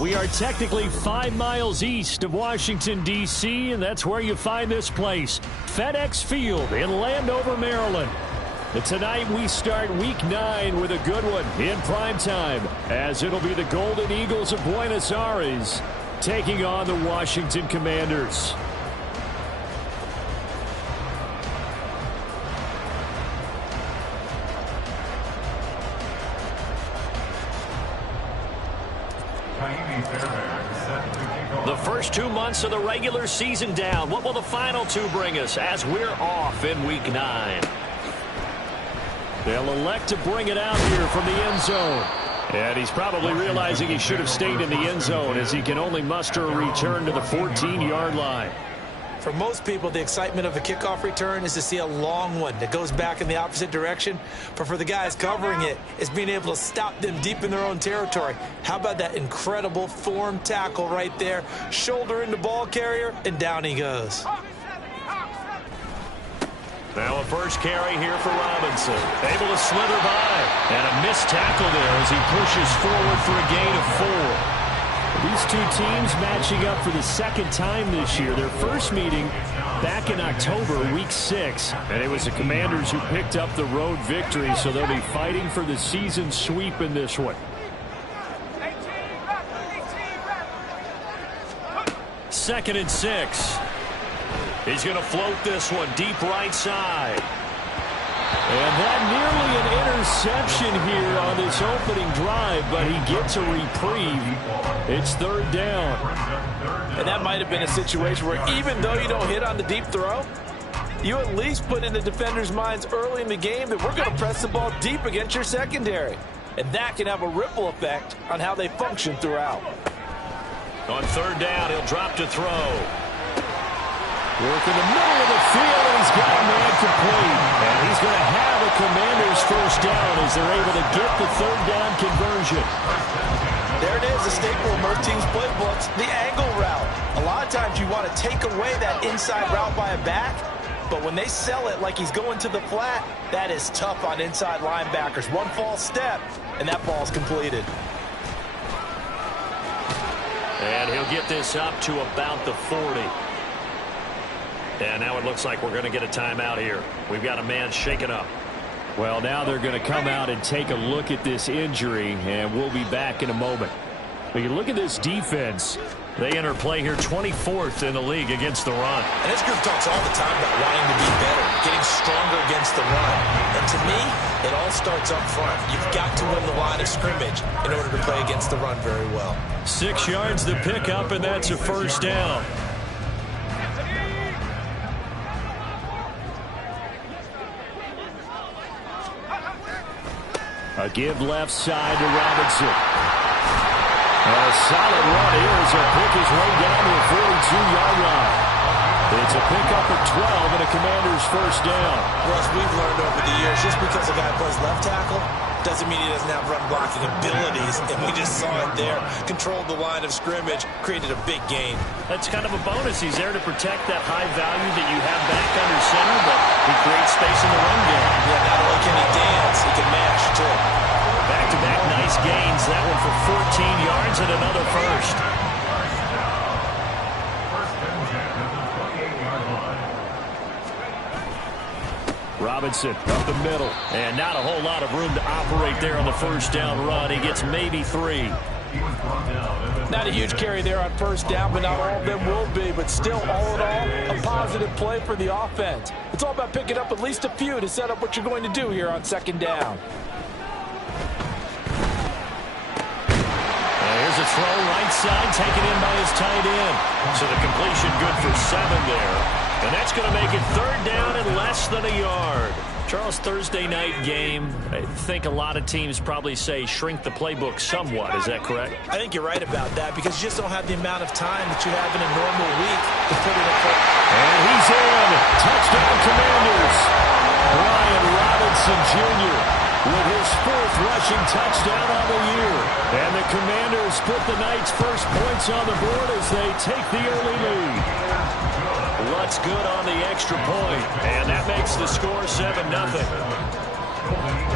We are technically 5 miles east of Washington, D.C., and that's where you find this place, FedEx Field in Landover, Maryland. And tonight we start Week 9 with a good one in prime time, as it'll be the Golden Eagles of Buenos Aires taking on the Washington Commanders. The first 2 months of the regular season down. What will the final 2 bring us as we're off in Week 9? They'll elect to bring it out here from the end zone. And he's probably realizing he should have stayed in the end zone as he can only muster a return to the 14-yard line. For most people, the excitement of a kickoff return is to see a long one that goes back in the opposite direction. But for the guys covering it, it's being able to stop them deep in their own territory. How about that incredible form tackle right there? Shoulder into ball carrier, and down he goes. Now a first carry here for Robinson. Able to slither by. And a missed tackle there as he pushes forward for a gain of 4. These two teams matching up for the second time this year. Their first meeting back in October, Week 6. And it was the Commanders who picked up the road victory, so they'll be fighting for the season sweep in this one. 2nd and 6. He's going to float this one deep right side. And that nearly an interception here on this opening drive, but he gets a reprieve. It's 3rd down. And that might have been a situation where even though you don't hit on the deep throw, you at least put in the defender's minds early in the game that we're going to press the ball deep against your secondary. And that can have a ripple effect on how they function throughout. On 3rd down, he'll drop to throw. Work in the middle of the field, and he's got a man complete. And he's going to have a Commanders first down as they're able to get the 3rd down conversion. There it is, a staple of most teams' playbooks, the angle route. A lot of times you want to take away that inside route by a back, but when they sell it like he's going to the flat, that is tough on inside linebackers. One false step, and that ball's completed. And he'll get this up to about the 40. And now it looks like we're going to get a timeout here. We've got a man shaken up. Well, now they're going to come out and take a look at this injury, and we'll be back in a moment. But you look at this defense. They enter play here 24th in the league against the run. And this group talks all the time about wanting to be better, getting stronger against the run. And to me, it all starts up front. You've got to win the line of scrimmage in order to play against the run very well. 6 yards to pick up, and that's a first down. A give left side to Robinson. And a solid run here as he'll pick his way down to the 42-yard line. It's a pickup of 12 and a Commander's first down. Russ, we've learned over the years, just because a guy plays left tackle doesn't mean he doesn't have run blocking abilities. And we just saw it there. Controlled the line of scrimmage, created a big gain. That's kind of a bonus. He's there to protect that high value that you have back under center, but he creates space in the run game. Yeah, not only can he dance, he can mash, too. Back-to-back nice gains. That one for 14 yards and another first. Robinson up the middle. And not a whole lot of room to operate there on the first down run. He gets maybe 3. Not a huge carry there on first down, but not all of them will be. But still, all in all, a positive play for the offense. It's all about picking up at least a few to set up what you're going to do here on second down. Here's a throw right side, taken in by his tight end. So the completion good for 7 there. And that's going to make it 3rd down and less than a yard. Charles, Thursday night game, I think a lot of teams probably say shrink the playbook somewhat. Is that correct? I think you're right about that because you just don't have the amount of time that you have in a normal week to put in a play. And he's in. Touchdown, Commanders. Brian Robinson Jr. with his 4th rushing touchdown on the year. And the Commanders put the night's first points on the board as they take the early lead. Lutz good on the extra point, and that makes the score 7-0.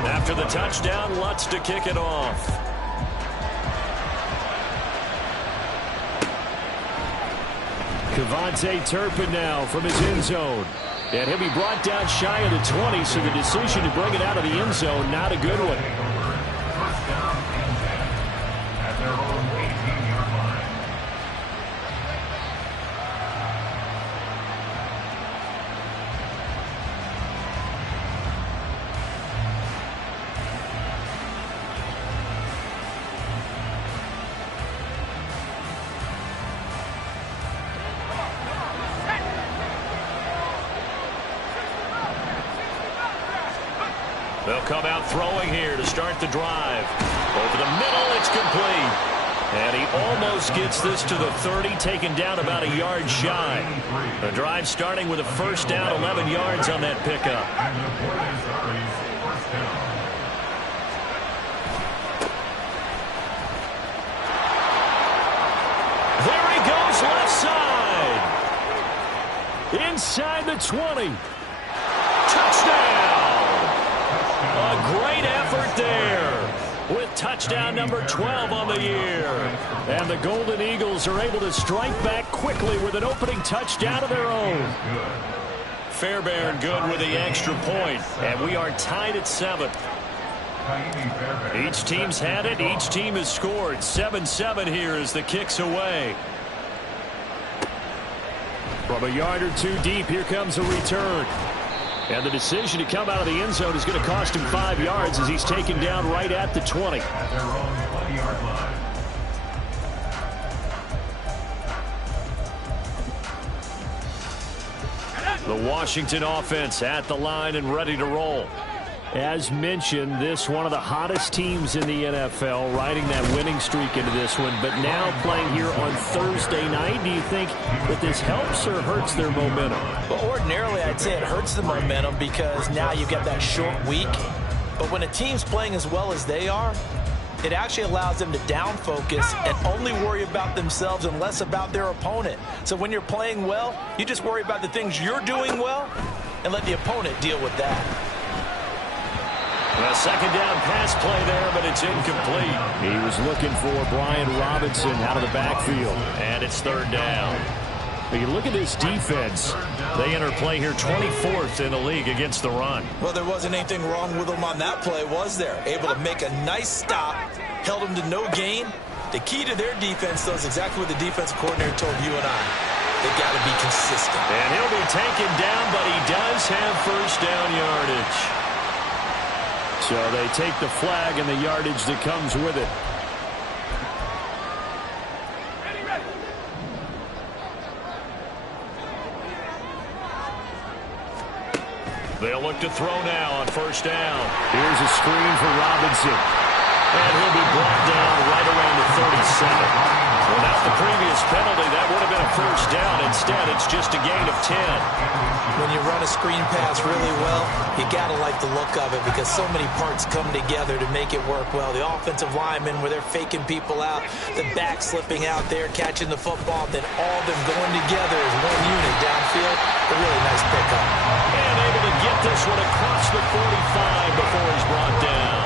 After the touchdown, Lutz to kick it off. Devontae Turpin now from his end zone. And he'll be brought down shy of the 20, so the decision to bring it out of the end zone, not a good one. First down, at their own 18-yard line. They'll come out throwing here to start the drive. Over the middle, it's complete. And he almost gets this to the 30, taken down about a yard shy. The drive starting with a first down, 11 yards on that pickup. There he goes left side. Inside the 20. Touchdown. A great effort there with touchdown number 12 on the year. And the Golden Eagles are able to strike back quickly with an opening touchdown of their own. Fairbairn good with the extra point, and we are tied at 7. Each team's had it. Each team has scored. 7-7 here as the kick's away. From a yard or two deep, here comes a return. And the decision to come out of the end zone is going to cost him 5 yards as he's taken down right at the 20. At their own 20-yard line. The Washington offense at the line and ready to roll. As mentioned, this one of the hottest teams in the NFL, riding that winning streak into this one, but now playing here on Thursday night. Do you think that this helps or hurts their momentum? Well, ordinarily, I'd say it hurts the momentum because now you've got that short week. But when a team's playing as well as they are, it actually allows them to down focus and only worry about themselves and less about their opponent. So when you're playing well, you just worry about the things you're doing well and let the opponent deal with that. A second down pass play there, but it's incomplete. He was looking for Brian Robinson out of the backfield, and it's third down. But you look at this defense. They enter play here 24th in the league against the run. Well, there wasn't anything wrong with them on that play, was there? Able to make a nice stop, held them to no gain. The key to their defense, though, is exactly what the defensive coordinator told you and I. They've got to be consistent. And he'll be taken down, but he does have first down yardage. So they take the flag and the yardage that comes with it. They'll look to throw now on first down. Here's a screen for Robinson. And he'll be brought down right around the 37. Without the previous penalty, that would have been a first down. Instead, it's just a gain of 10. When you run a screen pass really well, you got to like the look of it because so many parts come together to make it work well. The offensive linemen, where they're faking people out, the back slipping out there, catching the football, then all of them going together as one unit downfield. A really nice pickup. And able to get this one across the 45 before he's brought down.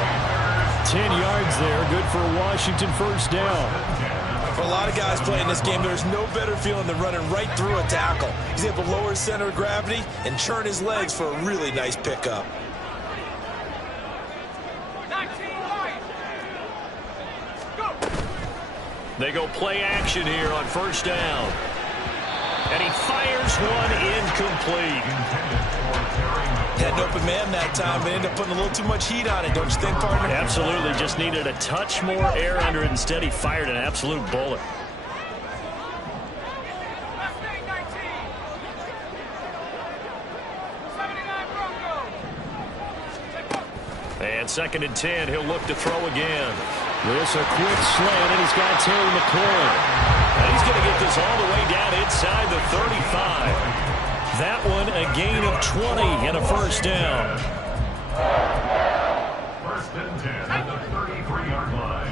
10 yards there, good for a Washington first down. For a lot of guys playing this game, there's no better feeling than running right through a tackle. He's able to lower his center of gravity and churn his legs for a really nice pickup. They go play action here on first down. And he fires one incomplete. Had an open man that time, but ended up putting a little too much heat on it, don't you think, partner? Absolutely. Just needed a touch more air under it. Instead, he fired an absolute bullet. And second and 10, he'll look to throw again. This a quick slant, and he's got Terry McLaurin. And he's going to get this all the way down inside the 35. That one a gain of 20 and a first down. First and 10 at the 33-yard line.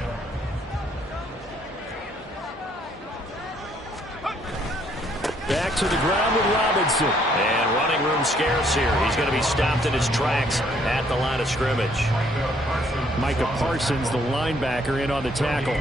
Back to the ground with Robinson. And running room scarce here. He's going to be stopped in his tracks at the line of scrimmage. Micah Parsons, the linebacker, in on the tackle.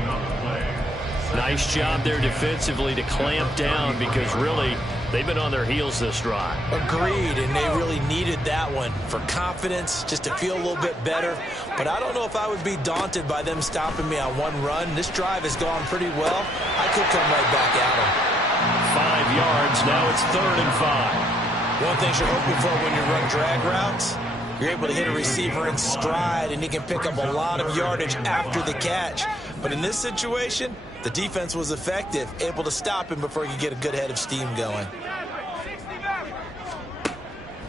Nice job there defensively to clamp down because really they've been on their heels this drive. Agreed, and they really needed that one for confidence, just to feel a little bit better. But I don't know if I would be daunted by them stopping me on one run. This drive has gone pretty well. I could come right back at them. 5 yards, now it's 3rd and 5. One thing you're hoping for when you run drag routes, you're able to hit a receiver in stride, and he can pick up a lot of yardage after the catch. But in this situation, the defense was effective, able to stop him before he could get a good head of steam going.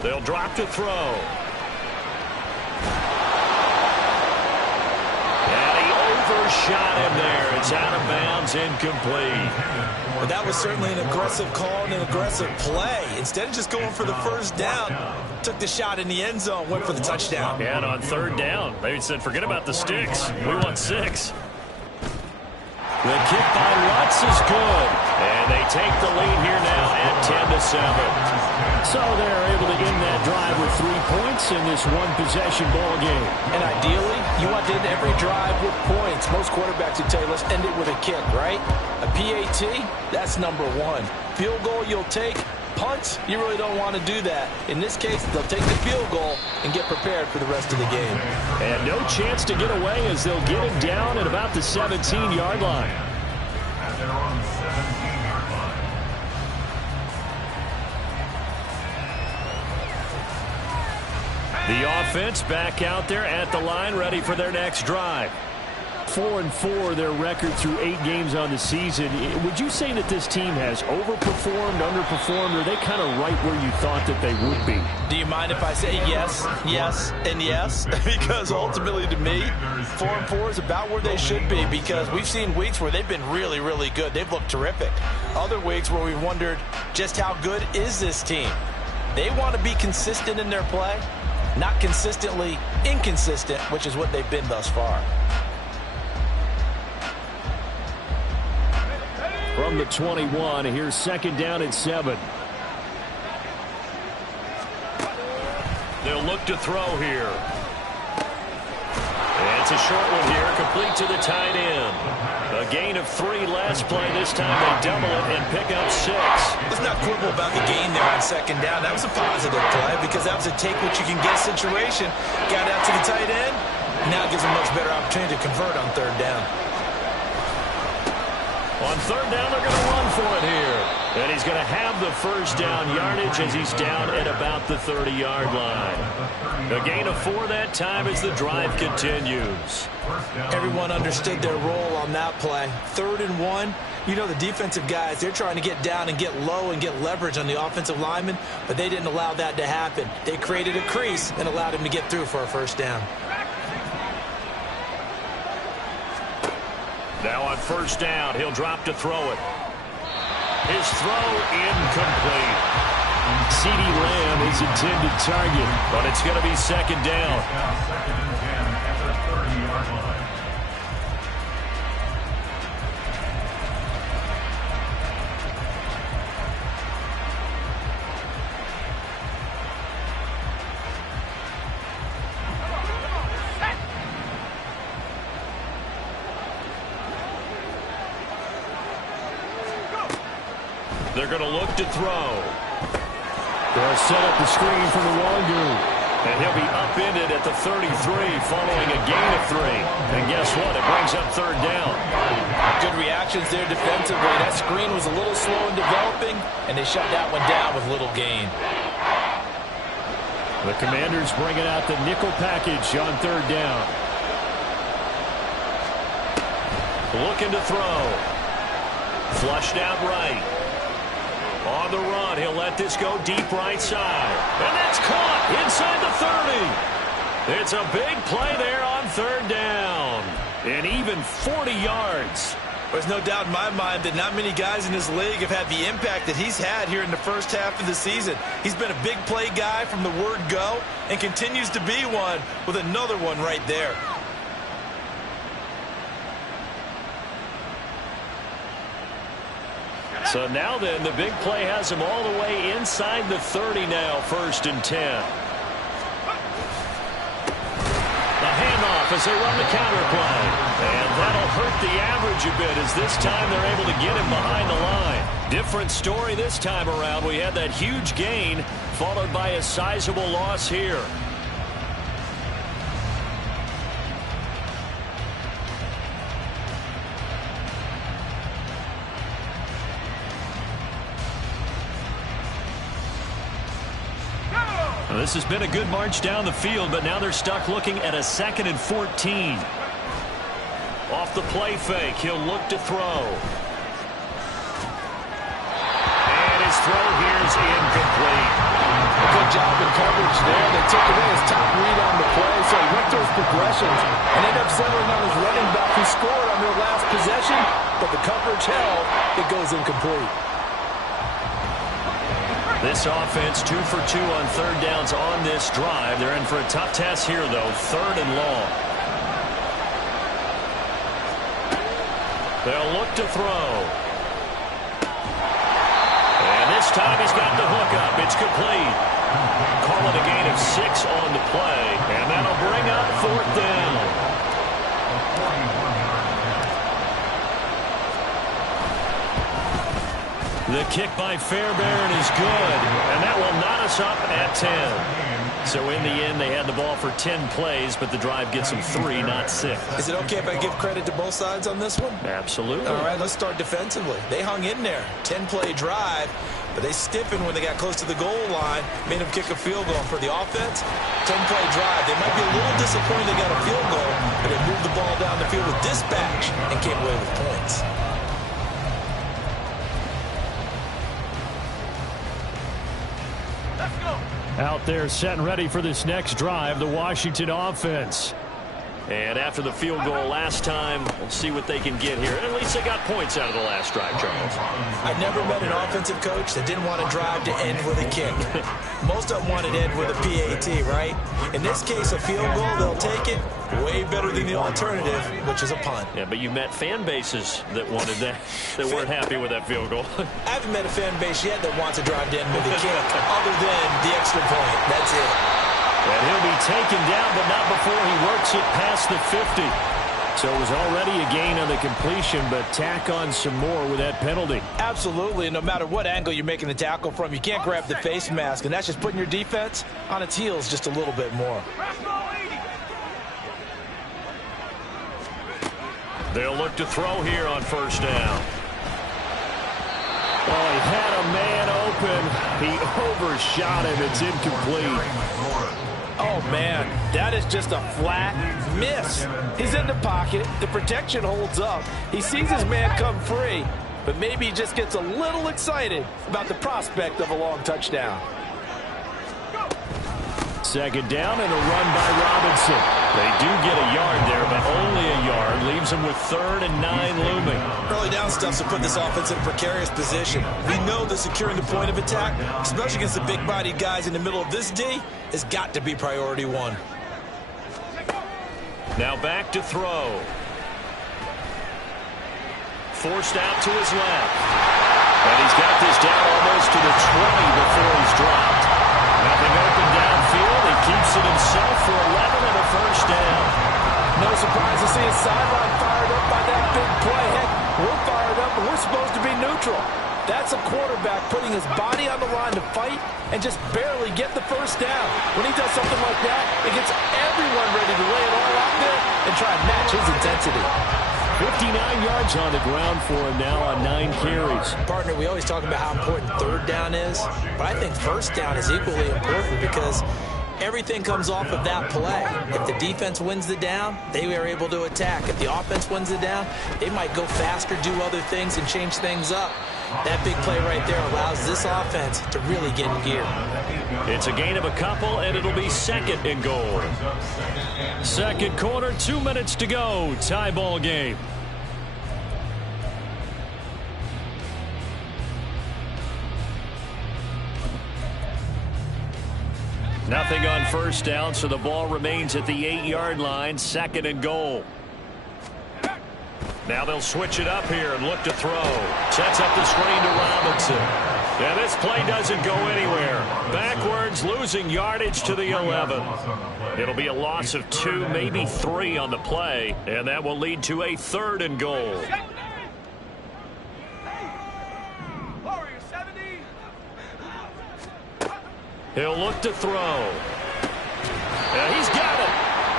They'll drop to throw. And he overshot him there. It's out of bounds, incomplete. But that was certainly an aggressive call and an aggressive play. Instead of just going for the first down, took the shot in the end zone, went for the touchdown. And on 3rd down, they said, forget about the sticks. We want 6. The kick by Lutz is good. And they take the lead here now at 10-7. So they're able to end that drive with 3 points in this one-possession ball game. And ideally, you want to end every drive with points. Most quarterbacks would tell you, let's end it with a kick, right? A PAT, that's number 1. Field goal you'll take. Punts, you really don't want to do that. In this case, they'll take the field goal and get prepared for the rest of the game. And no chance to get away as they'll get him down at about the 17-yard line. At their own 17-yard line. The offense back out there at the line, ready for their next drive. 4-4 their record through 8 games on the season. Would you say that this team has overperformed, underperformed, or are they kind of right where you thought that they would be? Do you mind if I say yes, yes, and yes? Because ultimately to me, 4-4 is about where they should be, because we've seen weeks where they've been really, really good. They've looked terrific. Other weeks where we've wondered just how good is this team. They want to be consistent in their play, not consistently inconsistent, which is what they've been thus far. From the 21, here's 2nd down and 7. They'll look to throw here. And it's a short one here, complete to the tight end. A gain of 3 last play. This time they double it and pick up 6. Let's not quibble about the gain there on 2nd down. That was a positive play because that was a take-what-you-can-get situation. Got out to the tight end. Now it gives them a much better opportunity to convert on 3rd down. On 3rd down, they're going to run for it here. And he's going to have the first down yardage as he's down at about the 30-yard line. A gain of 4 that time as the drive continues. Everyone understood their role on that play. 3rd and 1. You know, the defensive guys, they're trying to get down and get low and get leverage on the offensive lineman, but they didn't allow that to happen. They created a crease and allowed him to get through for a first down. Now on 1st down, he'll drop to throw it. His throw incomplete. CeeDee Lamb is intended target, but it's going to be 2nd down. Now 2nd and 10 at the 30-yard line. They're going to look to throw. They'll set up the screen for the Longu. And he'll be upended at the 33 following a gain of 3. And guess what? It brings up 3rd down. Good reactions there defensively. That screen was a little slow in developing, and they shut that one down with little gain. The Commanders bringing out the nickel package on 3rd down. Looking to throw. Flushed out right. On the run, he'll let this go deep right side. And that's caught inside the 30. It's a big play there on 3rd down. And even 40 yards. There's no doubt in my mind that not many guys in this league have had the impact that he's had here in the first half of the season. He's been a big play guy from the word go and continues to be one with another one right there. So now then, the big play has him all the way inside the 30 now, 1st and 10. The handoff as they run the counter play. And that'll hurt the average a bit, as this time they're able to get him behind the line. Different story this time around. We had that huge gain, followed by a sizable loss here. Well, this has been a good march down the field, but now they're stuck looking at a 2nd and 14. Off the play fake, he'll look to throw. And his throw here is incomplete. Good job in coverage there. They took away his top read on the play, so he went through his progressions and ended up settling on his running back who scored on their last possession, but the coverage held. It goes incomplete. This offense 2 for 2 on 3rd downs on this drive. They're in for a tough test here, though. 3rd and long. They'll look to throw. And this time he's got the hook up. It's complete. Call it a gain of 6 on the play. And that'll bring up 4th down. The kick by Fairbairn is good, and that will knot us up at 10. So in the end, they had the ball for 10 plays, but the drive gets them 3, not 6. Is it okay if I give credit to both sides on this one? Absolutely. All right, let's start defensively. They hung in there. 10-play drive, but they stiffened when they got close to the goal line, made them kick a field goal. For the offense, 10-play drive. They might be a little disappointed they got a field goal, but they moved the ball down the field with dispatch and came away with points. Out there set and ready for this next drive, the Washington offense. And after the field goal last time, we'll see what they can get here. At least they got points out of the last drive, Charles. I've never met an offensive coach that didn't want a drive to end with a kick. Most of them wanted to end with a PAT, right? In this case, a field goal, they'll take it. Way better than the alternative, which is a punt. Yeah, but you met fan bases that wanted that, that weren't happy with that field goal. I haven't met a fan base yet that wants a drive to end with a kick, other than the extra point. That's it. And he'll be taken down, but not before he works it past the 50. So it was already a gain on the completion, but tack on some more with that penalty. Absolutely. No matter what angle you're making the tackle from, you can't grab the face mask, and that's just putting your defense on its heels just a little bit more. They'll look to throw here on 1st down. Oh, he had a man open. He overshot him. It's incomplete. Oh, man, that is just a flat miss. He's in the pocket. The protection holds up. He sees his man come free, but maybe he just gets a little excited about the prospect of a long touchdown. 2nd down and a run by Robinson. They do get a yard there, but only a yard. Leaves them with 3rd and 9 looming. Early down stuff to put this offense in a precarious position. We know that securing the point of attack, especially against the big-bodied guys in the middle of this D, has got to be priority 1. Now back to throw. Forced out to his left. And he's got this down almost to the 20 before he's dropped. Nothing open downfield. He keeps it himself for 11 and a 1st down. No surprise to see his sideline fired up by that big play. Heck, we're fired up, and we're supposed to be neutral. That's a quarterback putting his body on the line to fight and just barely get the 1st down. When he does something like that, it gets everyone ready to lay it all out there and try and match his intensity. 59 yards on the ground for him now on 9 carries. Partner, we always talk about how important 3rd down is, but I think 1st down is equally important because everything comes off of that play. If the defense wins the down, they are able to attack. If the offense wins the down, they might go faster, do other things, and change things up. That big play right there allows this offense to really get in gear. It's a gain of a couple, and it'll be 2nd and goal. 2nd quarter, 2 minutes to go. Tie ball game. Nothing on 1st down, so the ball remains at the 8-yard line. 2nd and goal. Now they'll switch it up here and look to throw. Sets up the screen to Robinson. And this play doesn't go anywhere. Backwards, losing yardage to the 11. It'll be a loss of 2, maybe 3 on the play, and that will lead to a 3rd and goal. He'll look to throw. He's got it.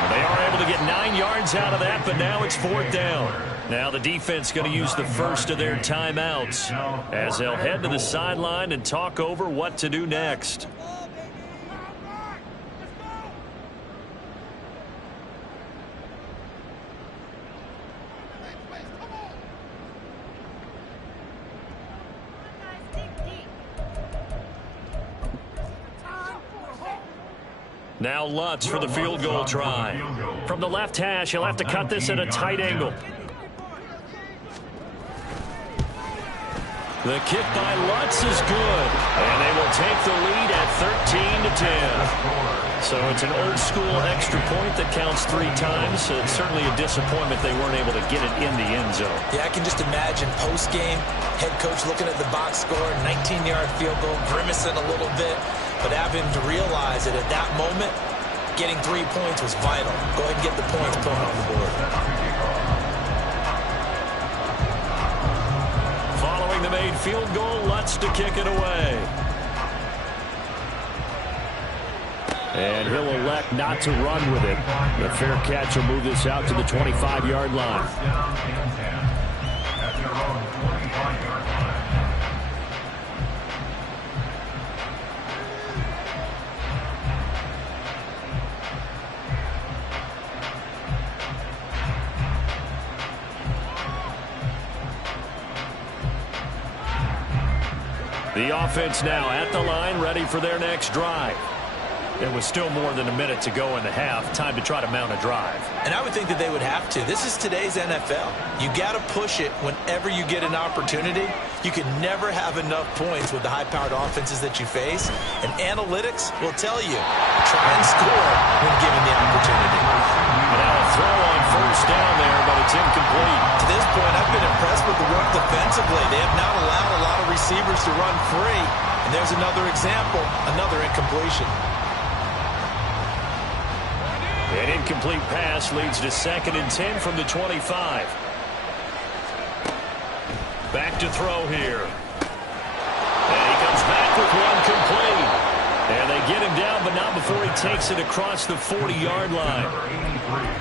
They are able to get 9 yards out of that, but now it's 4th down. Now the defense going to use the first of their timeouts as they'll head to the sideline and talk over what to do next. Now Lutz for the field goal try. From the left hash, he'll have to cut this at a tight angle. The kick by Lutz is good, and they will take the lead at 13-10. So it's an old-school extra point that counts 3 times. So it's certainly a disappointment they weren't able to get it in the end zone. Yeah, I can just imagine post-game, head coach looking at the box score, 19-yard field goal, grimacing a little bit, but having to realize that at that moment, getting 3 points was vital. Go ahead and get the points, put them on the board. Following the made field goal, Lutz to kick it away. And he'll elect not to run with it. The fair catch will move this out to the 25-yard line. At their own 25-yard line. The offense now at the line, ready for their next drive. There was still more than a minute to go in the half. Time to try to mount a drive. And I would think that they would have to. This is today's NFL. You got to push it whenever you get an opportunity. You can never have enough points with the high-powered offenses that you face. And analytics will tell you, try and score when given the opportunity. Now a throw on first down there, but it's incomplete. To this point, I've been impressed with the work defensively. They have not allowed a lot of receivers to run free. And there's another example, another incompletion. An incomplete pass leads to 2nd and 10 from the 25. Back to throw here. And he comes back with one complete. And they get him down, but not before he takes it across the 40-yard line.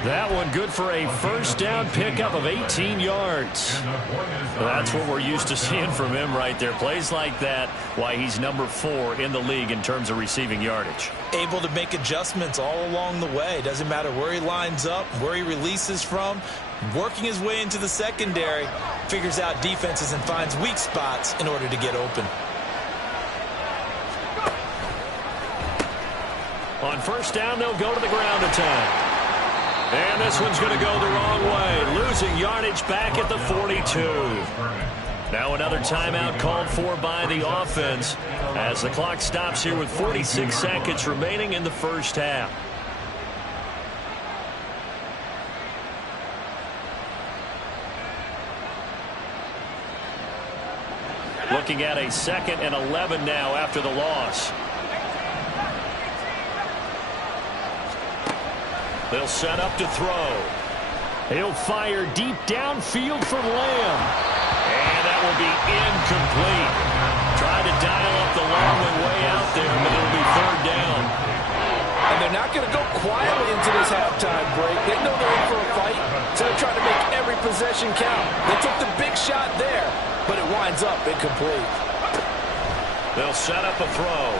That one good for a first down pickup of 18 yards. That's what we're used to seeing from him right there. Plays like that, why he's number 4 in the league in terms of receiving yardage. Able to make adjustments all along the way. Doesn't matter where he lines up, where he releases from. Working his way into the secondary, figures out defenses and finds weak spots in order to get open. On first down, they'll go to the ground attack. And this one's going to go the wrong way. Losing yardage back at the 42. Now another timeout called for by the offense as the clock stops here with 46 seconds remaining in the first half. Looking at a 2nd and 11 now after the loss. They'll set up to throw. He'll fire deep downfield for Lamb. And that will be incomplete. Tried to dial up the long one way out there, but it'll be 3rd down. And they're not going to go quietly into this halftime break. They know they're in for a fight, so they're trying to make every possession count. They took the big shot there, but it winds up incomplete. They'll set up a throw.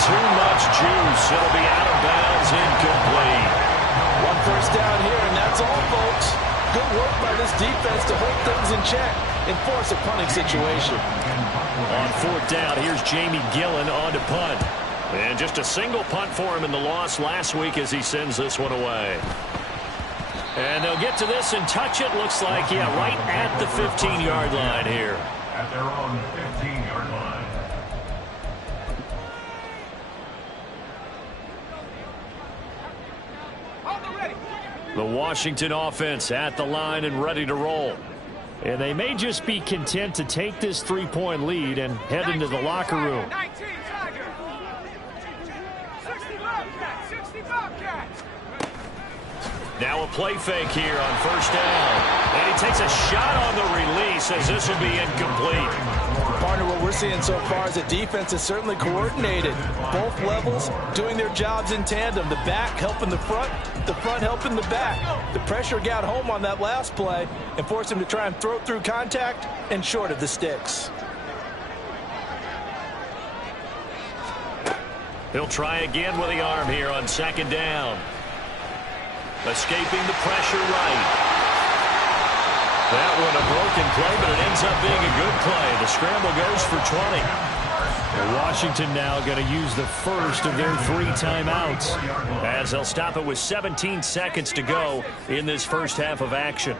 Too much juice. It'll be out of bounds, incomplete. One first down here, and that's all, folks. Good work by this defense to hold things in check and force a punting situation. On 4th down, here's Jamie Gillen on to punt. And just a single punt for him in the loss last week as he sends this one away. And they'll get to this and touch it. Looks like, yeah, right at the 15-yard line here. At their own 15-yard line. The Washington offense at the line and ready to roll. And they may just be content to take this three-point lead and head into the locker room. Now a play fake here on first down. And he takes a shot on the release as this will be incomplete. Partner, what we're seeing so far is the defense is certainly coordinated. Both levels doing their jobs in tandem. The back helping the front helping the back. The pressure got home on that last play and forced him to try and throw through contact and short of the sticks. He'll try again with the arm here on second down. Escaping the pressure right. That one a broken play, but it ends up being a good play. The scramble goes for 20. Well, Washington now going to use the first of their 3 timeouts as they'll stop it with 17 seconds to go in this first half of action.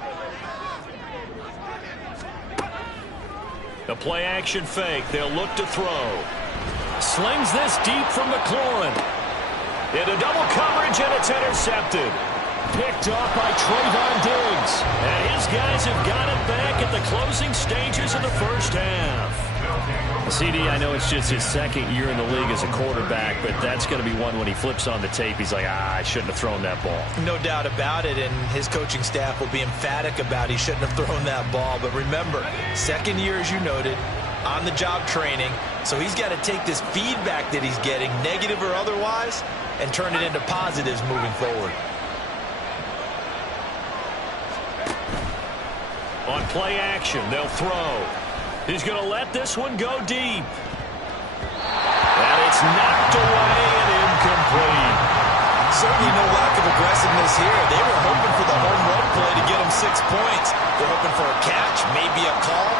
The play action fake. They'll look to throw. Slings this deep from McLaurin. Into double coverage, and it's intercepted. Picked off by Trayvon Diggs. And his guys have got it back at the closing stages of the first half. CD, I know it's just his second year in the league as a quarterback, but that's going to be one when he flips on the tape. He's like, I shouldn't have thrown that ball. No doubt about it, and his coaching staff will be emphatic about he shouldn't have thrown that ball. But remember, second year, as you noted, on-the-job training, so he's got to take this feedback that he's getting, negative or otherwise, and turn it into positives moving forward. On play action, they'll throw. He's going to let this one go deep. And it's knocked away and incomplete. Certainly no lack of aggressiveness here. They were hoping for the home run play to get them 6 points. They're hoping for a catch, maybe a call,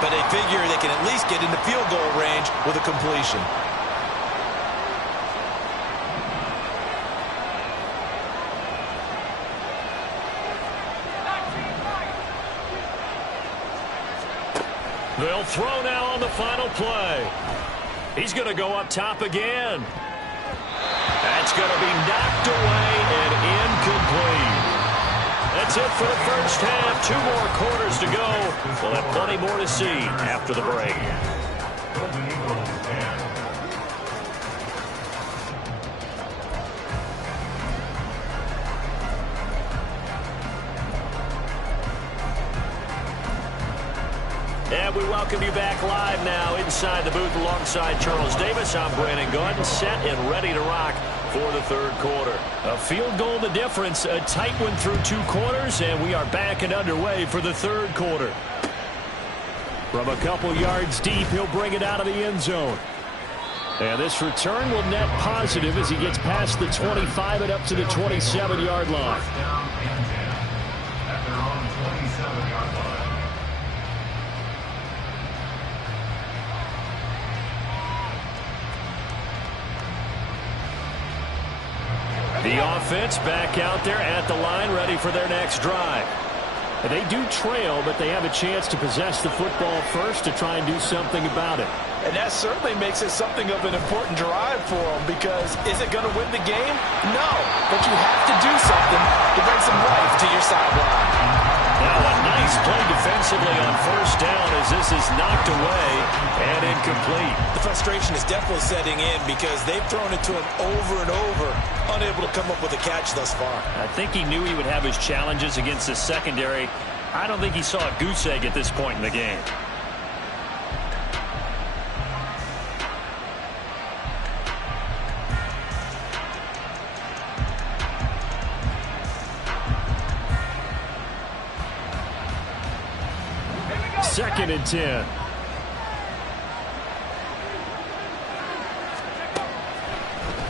but they figure they can at least get into field goal range with a completion. They'll throw now on the final play. He's going to go up top again. That's going to be knocked away and incomplete. That's it for the first half. 2 more quarters to go. We'll have plenty more to see after the break. And we welcome you back live now inside the booth alongside Charles Davis. I'm Brandon Gordon, set and ready to rock for the third quarter. A field goal the difference, a tight one through 2 quarters, and we are back and underway for the third quarter. From a couple yards deep, he'll bring it out of the end zone. And this return will net positive as he gets past the 25 and up to the 27-yard line. The offense back out there at the line, ready for their next drive. And they do trail, but they have a chance to possess the football first to try and do something about it. And that certainly makes it something of an important drive for them, because is it going to win the game? No, but you have to do something to bring some life to your sideline. Now a nice play defensively on first down as this is knocked away and incomplete. The frustration is definitely setting in because they've thrown it to him over and over, unable to come up with a catch thus far. I think he knew he would have his challenges against the secondary. I don't think he saw a goose egg at this point in the game. Second and 10.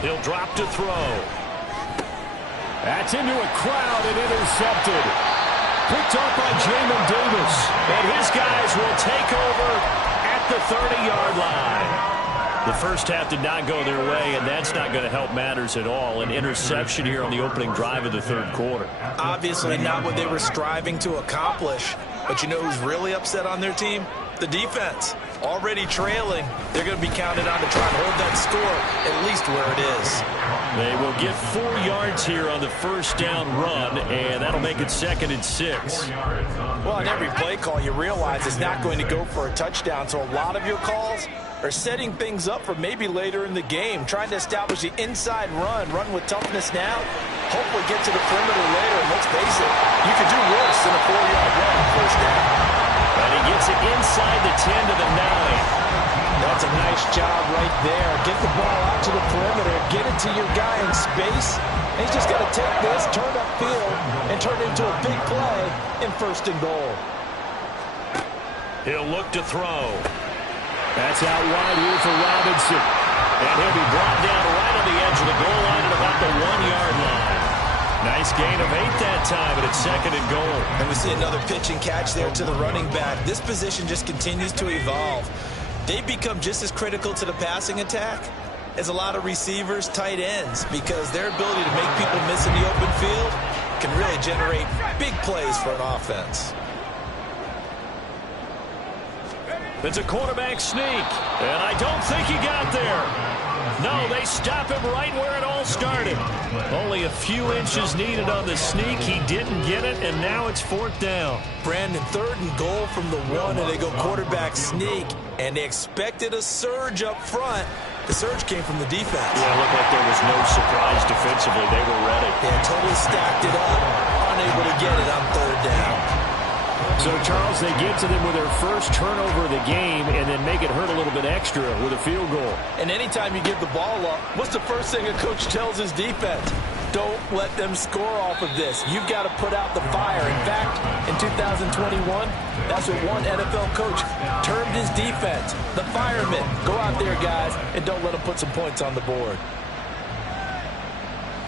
He'll drop to throw. That's into a crowd and intercepted. Picked up by Jamin Davis. And his guys will take over at the 30-yard line. The first half did not go their way, and that's not going to help matters at all. An interception here on the opening drive of the third quarter. Obviously not what they were striving to accomplish. But you know who's really upset on their team? The defense. Already trailing. They're going to be counted on to try and hold that score at least where it is. They will get 4 yards here on the first down run, and that'll make it 2nd and 6. Well, on every play call, you realize it's not going to go for a touchdown, so a lot of your calls are setting things up for maybe later in the game, trying to establish the inside run with toughness now, hopefully get to the perimeter later, and let's face it, you could do worse than a 4-yard run on first down. But he gets it inside the 10 to the 9. That's a nice job right there. Get the ball out to the perimeter, get it to your guy in space. And he's just got to take this, turn upfield, and turn it into a big play in 1st and goal. He'll look to throw. That's out wide here for Robinson. And he'll be brought down right on the edge of the goal line at about the 1-yard line. Nice gain of 8 that time, and it's 2nd and goal. And we see another pitch and catch there to the running back. This position just continues to evolve. They become just as critical to the passing attack as a lot of receivers, tight ends, because their ability to make people miss in the open field can really generate big plays for an offense. It's a quarterback sneak, and I don't think he got there. No, they stop him right where it all started. Only a few inches needed on the sneak. He didn't get it, and now it's 4th down. Brandon, 3rd and goal from the 1, and they go quarterback sneak, and they expected a surge up front. The surge came from the defense. Yeah, it looked like there was no surprise defensively. They were ready. They totally stacked it up, unable to get it on 3rd down. So, Charles, they get to them with their first turnover of the game and then make it hurt a little bit extra with a field goal. And anytime you give the ball up, what's the first thing a coach tells his defense? Don't let them score off of this. You've got to put out the fire. In fact, in 2021, that's what one NFL coach termed his defense, the firemen. Go out there, guys, and don't let them put some points on the board.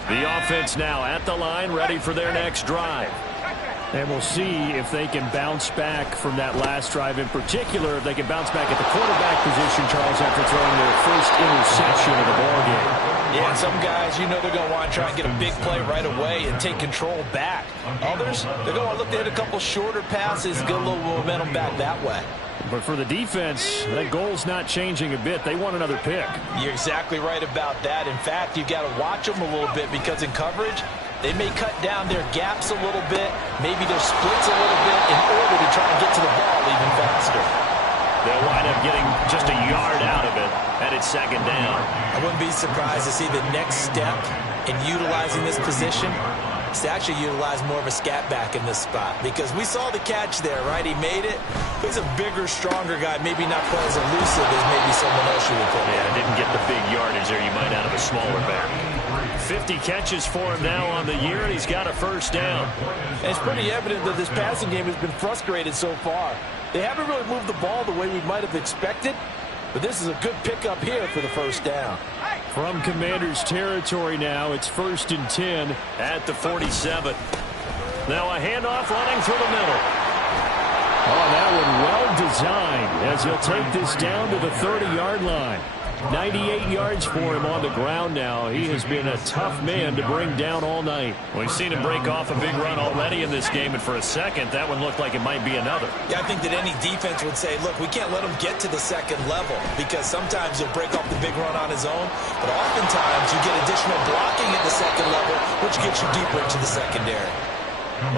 The offense now at the line, ready for their next drive. And we'll see if they can bounce back from that last drive, in particular, if they can bounce back at the quarterback position, Charles, after throwing their first interception of the ballgame. Yeah, and some guys, you know they're going to want to try and get a big play right away and take control back. Others, they're going to look to hit a couple shorter passes, get a little momentum back that way. But for the defense, that goal's not changing a bit. They want another pick. You're exactly right about that. In fact, you've got to watch them a little bit because in coverage, they may cut down their gaps a little bit, maybe their splits a little bit in order to try and get to the ball even faster. They'll wind up getting just a yard out of it, and it's 2nd down. I wouldn't be surprised to see the next step in utilizing this position is to actually utilize more of a scat back in this spot, because we saw the catch there, right? He made it. He's a bigger, stronger guy, maybe not quite as elusive as maybe someone else you would put. Yeah, didn't get the big yardage there you might out of a smaller back. 50 catches for him now on the year, and he's got a first down. And it's pretty evident that this passing game has been frustrated so far. They haven't really moved the ball the way we might have expected, but this is a good pickup here for the first down. From Commanders territory now, it's 1st and 10 at the 47. Now a handoff running through the middle. Oh, that one well designed as he'll take this down to the 30-yard line. 98 yards for him on the ground now. He has been a tough man to bring down all night. We've seen him break off a big run already in this game, and for a second, that one looked like it might be another. Yeah, I think that any defense would say, look, we can't let him get to the 2nd level, because sometimes he'll break off the big run on his own, but oftentimes you get additional blocking at the 2nd level, which gets you deeper into the secondary.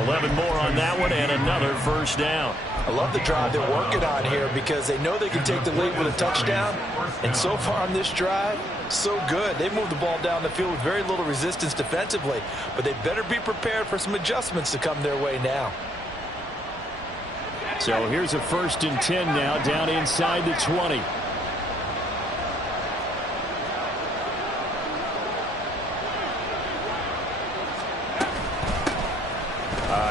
11 more on that one, and another first down. I love the drive they're working on here because they know they can take the lead with a touchdown. And so far on this drive, so good. They moved the ball down the field with very little resistance defensively. But they better be prepared for some adjustments to come their way now. So here's a 1st and 10 now down inside the 20.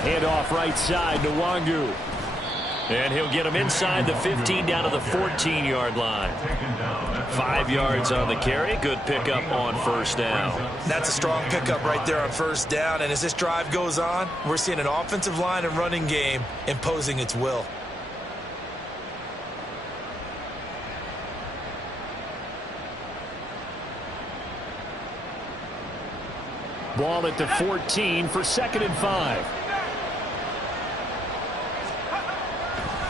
Handoff right side to Wangu. And he'll get him inside the 15 down to the 14-yard line. 5 yards on the carry. Good pickup on first down. That's a strong pickup right there on first down. And as this drive goes on, we're seeing an offensive line and running game imposing its will. Ball at the 14 for 2nd and 5.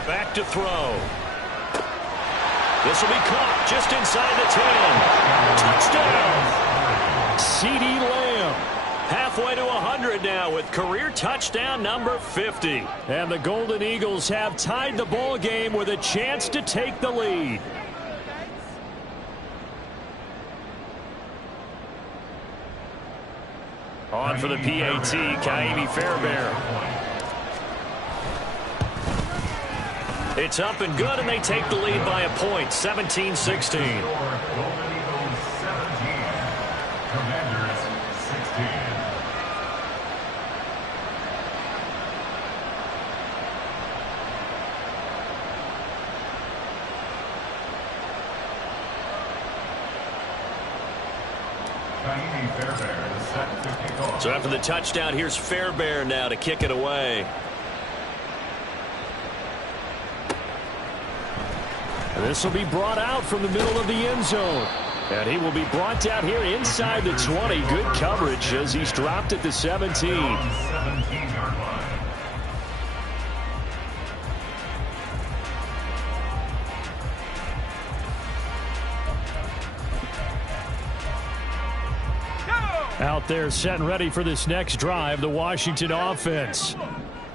Back to throw. This will be caught just inside the 10. CeeDee Lamb. Halfway to 100 now with career touchdown number 50. And the Golden Eagles have tied the ball game with a chance to take the lead. On for the PAT, Kaimi Fairbairn. It's up and good, and they take the lead by a point, 17-16. Golden Eagles 17, Commanders 16. Kaimi Fairbairn is set to kick off. So after the touchdown, here's Fairbairn now to kick it away. This will be brought out from the middle of the end zone. And he will be brought down here inside the 20. Good coverage as he's dropped at the 17. 17-yard line. Out there set and ready for this next drive, the Washington offense.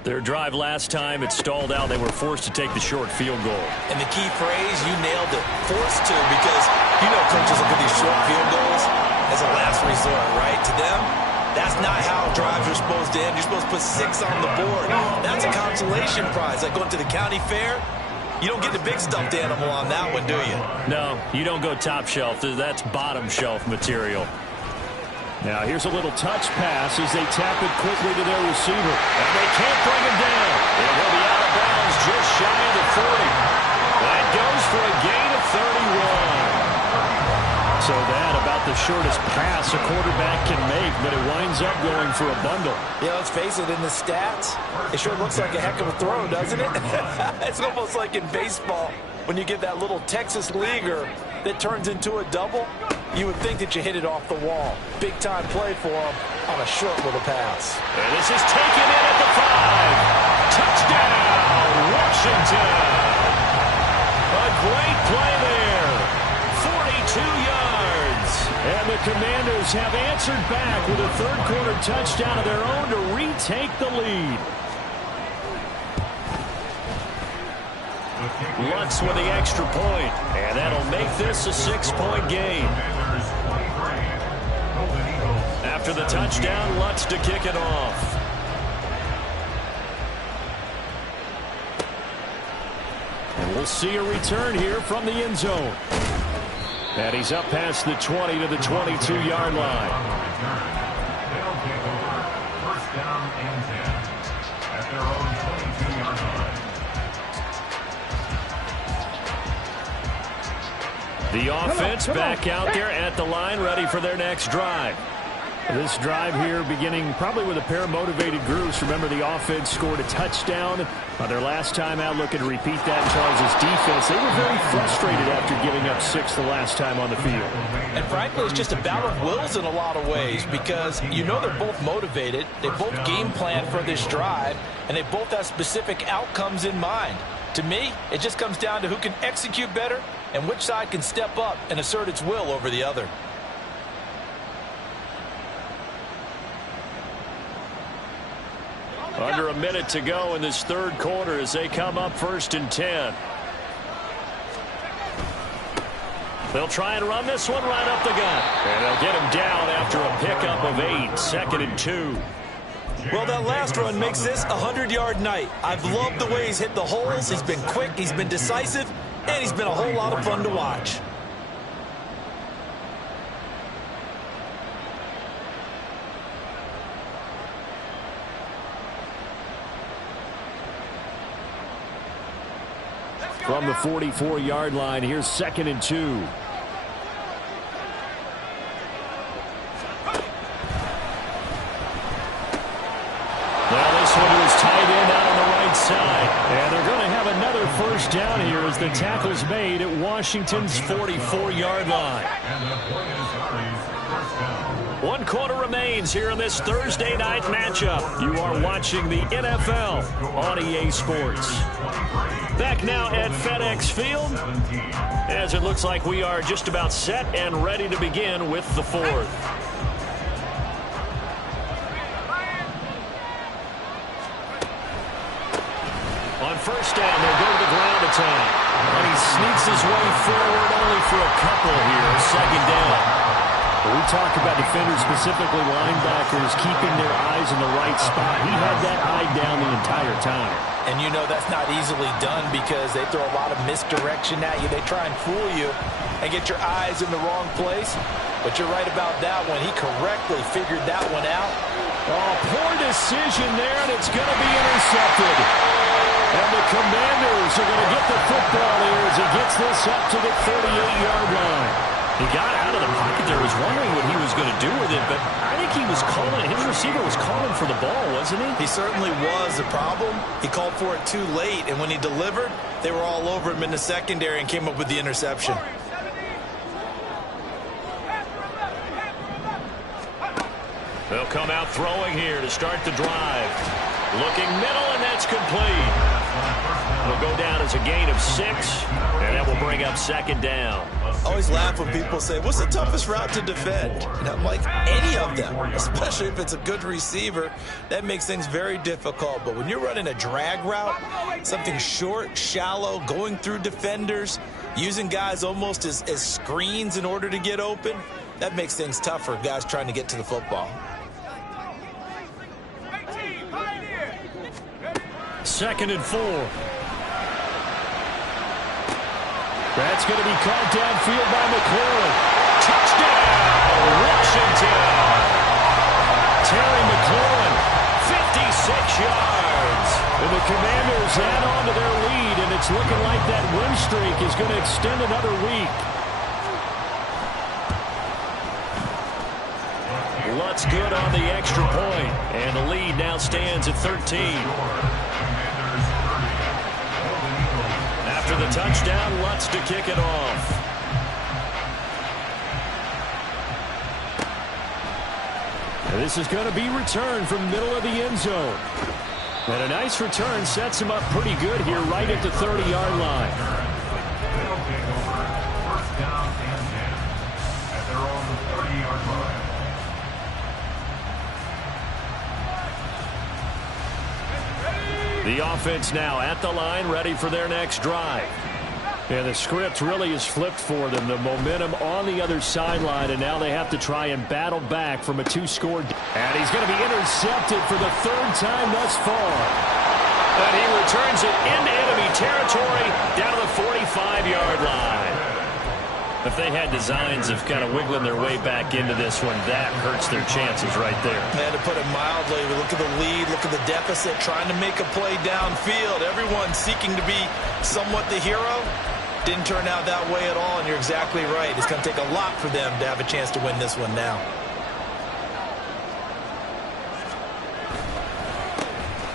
Their drive last time, it stalled out. They were forced to take the short field goal. And the key phrase, you nailed it, forced to, because you know coaches look at these short field goals as a last resort, right? To them, that's not how drives are supposed to end. You're supposed to put 6 on the board. That's a consolation prize. Like going to the county fair, you don't get the big stuffed animal on that one, do you? No, you don't go top shelf. That's bottom shelf material. Now here's a little touch pass as they tap it quickly to their receiver. And they can't bring him down. It will be out of bounds just shy of the 40. That goes for a gain of 31. So that about the shortest pass a quarterback can make, but it winds up going for a bundle. Yeah, let's face it, in the stats, it sure looks like a heck of a throw, doesn't it? It's almost like in baseball when you get that little Texas leaguer that turns into a double. You would think that you hit it off the wall. Big-time play for him on a short little pass. And this is taken in at the 5. Touchdown, Washington. A great play there. 42 yards. And the Commanders have answered back with a third-quarter touchdown of their own to retake the lead. Lutz with the extra point, and that'll make this a 6-point game. After the touchdown, Lutz to kick it off. And we'll see a return here from the end zone. And he's up past the 20 to the 22-yard line. They'll take over. First down and 10 at their own 22-yard line. The offense back out there at the line, ready for their next drive. This drive here beginning probably with a pair of motivated groups. Remember, the offense scored a touchdown their last time out. Looking to repeat that in Charles' defense. They were very frustrated after giving up 6 the last time on the field. And frankly, it's just a battle of wills in a lot of ways, because you know they're both motivated. They both game plan for this drive, and they both have specific outcomes in mind. To me, it just comes down to who can execute better and which side can step up and assert its will over the other. Under a minute to go in this third quarter as they come up 1st and 10. They'll try and run this one right up the gut. And they'll get him down after a pickup of 8, 2nd and 2. Well, that last run makes this a 100-yard night. I've loved the way he's hit the holes. He's been quick, he's been decisive, and he's been a whole lot of fun to watch. From the 44-yard line, here's 2nd and 2. Well, this one was tight end out on the right side. And they're going to have another first down here as the tackle's made at Washington's 44-yard line. And the point is Ari's first down. 1 quarter remains here in this Thursday night matchup. You are watching the NFL on EA Sports. Back now at FedEx Field, as it looks like we are just about set and ready to begin with the fourth. On first down, they'll go to the ground attack. And he sneaks his way forward only for a couple here. Second down. We talk about defenders, specifically linebackers, keeping their eyes in the right spot. He had that eye down the entire time. And you know that's not easily done because they throw a lot of misdirection at you. They try and fool you and get your eyes in the wrong place. But you're right about that one. He correctly figured that one out. Oh, poor decision there, and it's going to be intercepted. And the Commanders are going to get the football here as he gets this up to the 38-yard line. He got out of the pocket there, was wondering what he was going to do with it, but I think he was calling, his receiver was calling for the ball, wasn't he? He certainly was. The problem, he called for it too late, and when he delivered, they were all over him in the secondary and came up with the interception. They'll come out throwing here to start the drive. Looking middle, and that's complete. It'll go down as a gain of 6, and that will bring up second down. I always laugh when people say, what's the toughest route to defend? And I'm like, any of them, especially if it's a good receiver. That makes things very difficult. But when you're running a drag route, something short, shallow, going through defenders, using guys almost as screens in order to get open, that makes things tough for guys trying to get to the football. Second and 4. That's going to be caught downfield by McLaurin. Touchdown, Washington. Terry McLaurin, 56 yards. And the Commanders add on to their lead, and it's looking like that win streak is going to extend another week. Lutz good on the extra point, and the lead now stands at 13. After the touchdown, Lutz to kick it off. And this is going to be returned from middle of the end zone. And a nice return sets him up pretty good here right at the 30-yard line. They'll take over first down and 10 at their own 30-yard line. The offense now at the line, ready for their next drive. And the script really is flipped for them. The momentum on the other sideline, and now they have to try and battle back from a 2-score. And he's going to be intercepted for the 3rd time thus far. And he returns it into enemy territory down to the 45-yard line. If they had designs of kind of wiggling their way back into this one, that hurts their chances right there. Man, to put it mildly, we look at the lead, look at the deficit, trying to make a play downfield. Everyone seeking to be somewhat the hero. Didn't turn out that way at all, and you're exactly right. It's going to take a lot for them to have a chance to win this one now.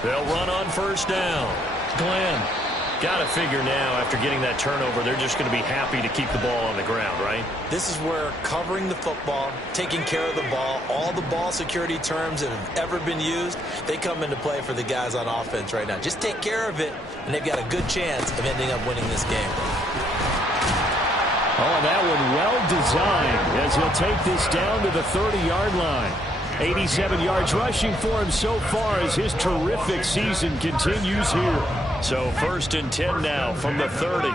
They'll run on first down. Glenn. Got to figure now, after getting that turnover, they're just going to be happy to keep the ball on the ground, right? This is where covering the football, taking care of the ball, all the ball security terms that have ever been used, they come into play for the guys on offense right now. Just take care of it, and they've got a good chance of ending up winning this game. Oh, that one well designed as he'll take this down to the 30-yard line. 87 yards rushing for him so far as his terrific season continues here. So 1st and 10 now from the 30.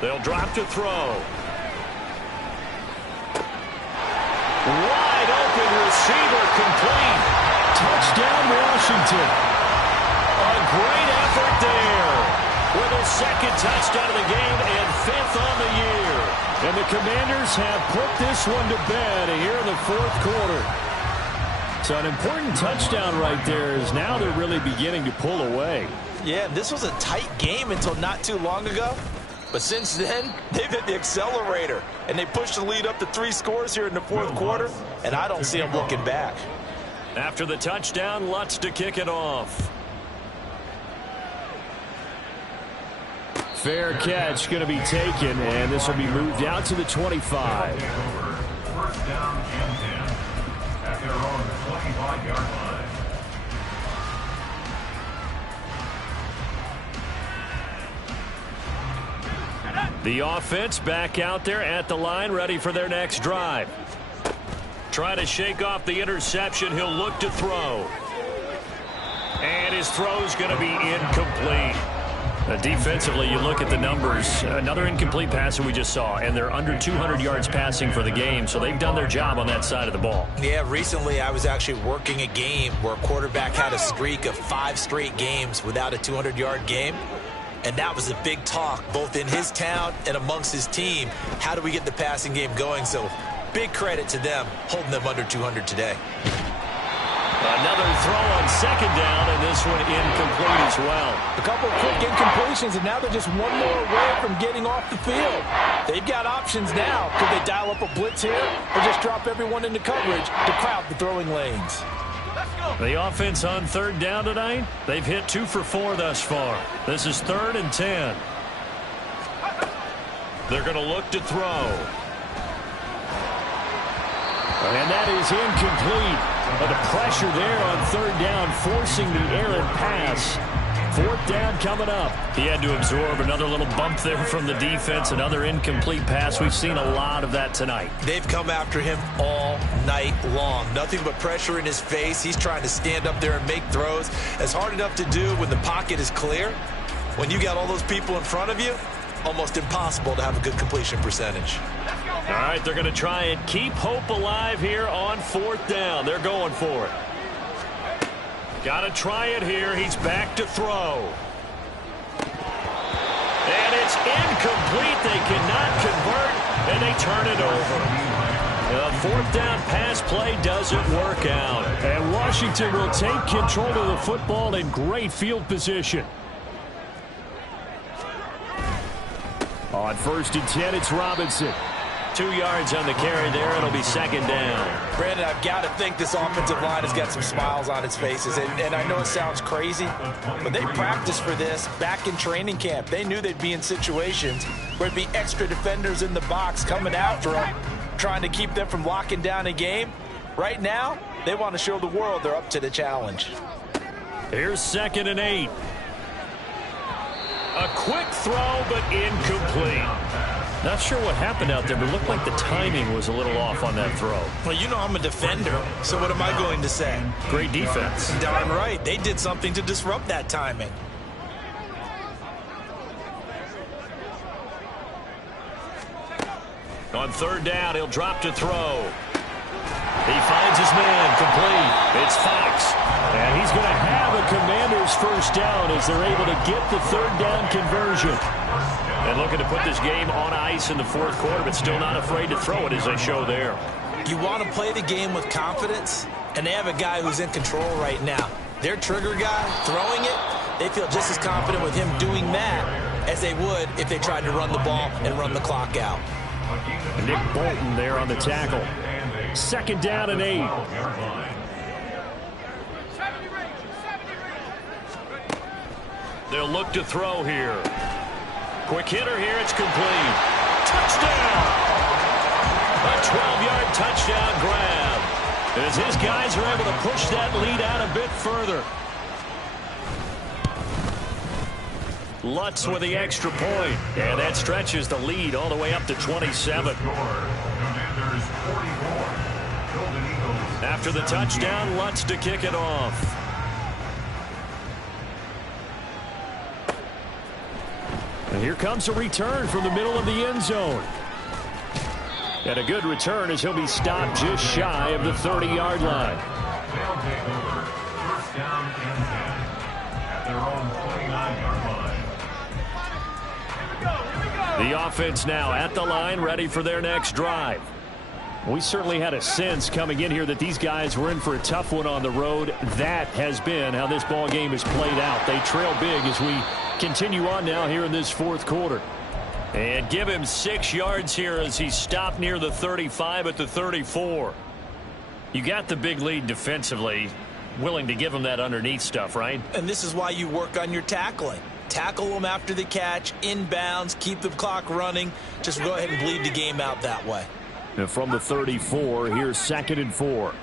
They'll drop to throw. Wide open receiver complete. Touchdown Washington. A great effort there. With his 2nd touchdown of the game and 5th on the year. And the Commanders have put this one to bed here in the 4th quarter. So an important touchdown right there is now they're really beginning to pull away. Yeah, this was a tight game until not too long ago. But since then, they've hit the accelerator. And they pushed the lead up to 3 scores here in the 4th quarter. And I don't see them looking back. After the touchdown, Lutz to kick it off. Fair catch going to be taken, and this will be moved out to the 25. First down and 10 at their own 25-yard line. The offense back out there at the line, ready for their next drive. Try to shake off the interception. He'll look to throw. And his throw's going to be incomplete. Defensively, you look at the numbers. Another incomplete pass that we just saw, and they're under 200 yards passing for the game, so they've done their job on that side of the ball. Yeah, recently I was actually working a game where a quarterback had a streak of 5 straight games without a 200-yard game, and that was a big talk both in his town and amongst his team. How do we get the passing game going? So big credit to them holding them under 200 today. Another throw on second down, and this one incomplete as well. A couple of quick incompletions, and now they're just one more away from getting off the field. They've got options now. Could they dial up a blitz here or just drop everyone into coverage to crowd the throwing lanes? The offense on third down tonight, they've hit 2 for 4 thus far. This is 3rd and 10. They're going to look to throw. And that is incomplete. But the pressure there on third down, forcing the errant pass. 4th down coming up. He had to absorb another little bump there from the defense. Another incomplete pass. We've seen a lot of that tonight. They've come after him all night long. Nothing but pressure in his face. He's trying to stand up there and make throws. It's hard enough to do when the pocket is clear. When you got all those people in front of you, almost impossible to have a good completion percentage. All right, they're going to try and keep hope alive here on 4th down. They're going for it. Got to try it here. He's back to throw. And it's incomplete. They cannot convert, and they turn it over. The 4th down pass play doesn't work out. And Washington will take control of the football in great field position. On 1st and 10, it's Robinson. 2 yards on the carry there. It'll be 2nd down. Brandon, I've got to think this offensive line has got some smiles on its faces. And I know it sounds crazy, but they practiced for this back in training camp. They knew they'd be in situations where there'd be extra defenders in the box coming after them, trying to keep them from locking down a game. Right now, they want to show the world they're up to the challenge. Here's 2nd and 8. A quick throw, but incomplete. Not sure what happened out there, but it looked like the timing was a little off on that throw. Well, you know I'm a defender, so what am I going to say? Great defense. Darn right. They did something to disrupt that timing. On 3rd down, he'll drop to throw. He finds his man, complete. It's Fox. And he's going to have a Commander's 1st down as they're able to get the 3rd down conversion. And looking to put this game on ice in the 4th quarter, but still not afraid to throw it as they show there. You want to play the game with confidence, and they have a guy who's in control right now. Their trigger guy, throwing it, they feel just as confident with him doing that as they would if they tried to run the ball and run the clock out. Nick Bolton there on the tackle. 2nd down and 8. They'll look to throw here. Quick hitter here. It's complete. Touchdown! A 12-yard touchdown grab. As his guys are able to push that lead out a bit further. Lutz with the extra point. And that stretches the lead all the way up to 27. After the touchdown, Lutz to kick it off. And here comes a return from the middle of the end zone. And a good return as he'll be stopped just shy of the 30-yard line. They'll take over 1st down and 10 at their own 29-yard line. The offense now at the line, ready for their next drive. We certainly had a sense coming in here that these guys were in for a tough one on the road. That has been how this ball game has played out. They trail big as we continue on now here in this 4th quarter. And give him 6 yards here as he's stopped near the 35 at the 34. You got the big lead defensively. Willing to give him that underneath stuff, right? And this is why you work on your tackling. Tackle them after the catch, inbounds, keep the clock running. Just go ahead and bleed the game out that way. And from the 34, here's 2nd and 4.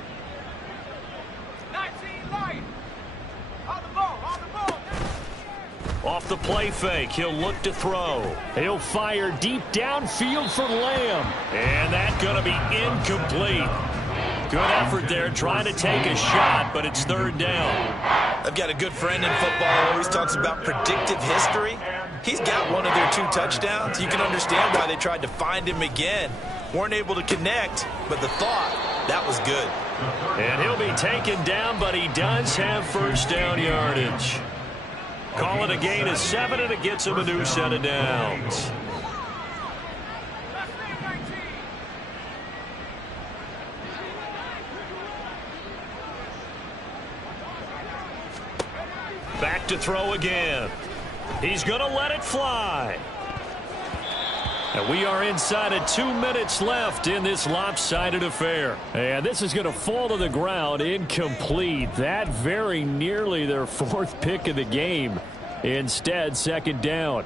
Off the play fake, he'll look to throw. He'll fire deep downfield for Lamb. And that's going to be incomplete. Good effort there trying to take a shot, but it's third down. I've got a good friend in football who always talks about predictive history. He's got one of their 2 touchdowns. You can understand why they tried to find him again. Weren't able to connect, but the thought, that was good. And he'll be taken down, but he does have first down yardage. Call it a gain of 7, and it gets him a new set of downs. Back to throw again. He's going to let it fly. And we are inside of 2 minutes left in this lopsided affair. And this is going to fall to the ground incomplete. That very nearly their 4th pick of the game. Instead, second down.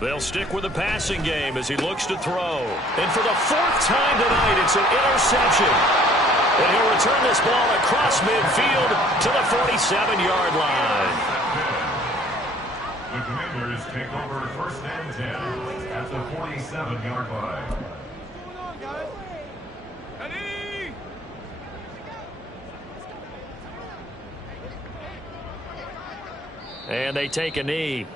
They'll stick with the passing game as he looks to throw. And for the 4th time tonight, it's an interception. And he'll return this ball across midfield to the 47-yard line. The Commanders take over first and 10 at the 47-yard line. And they take a knee.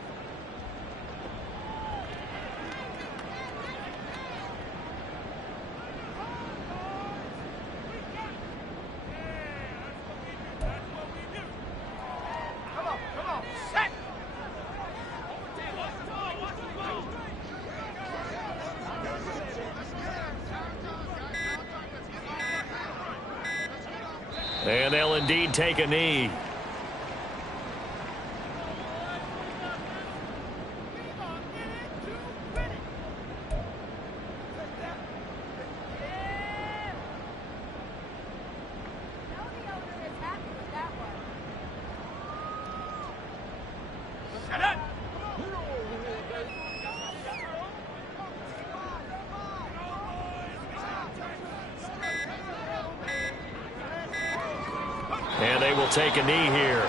And they'll indeed take a knee. And they will take a knee here.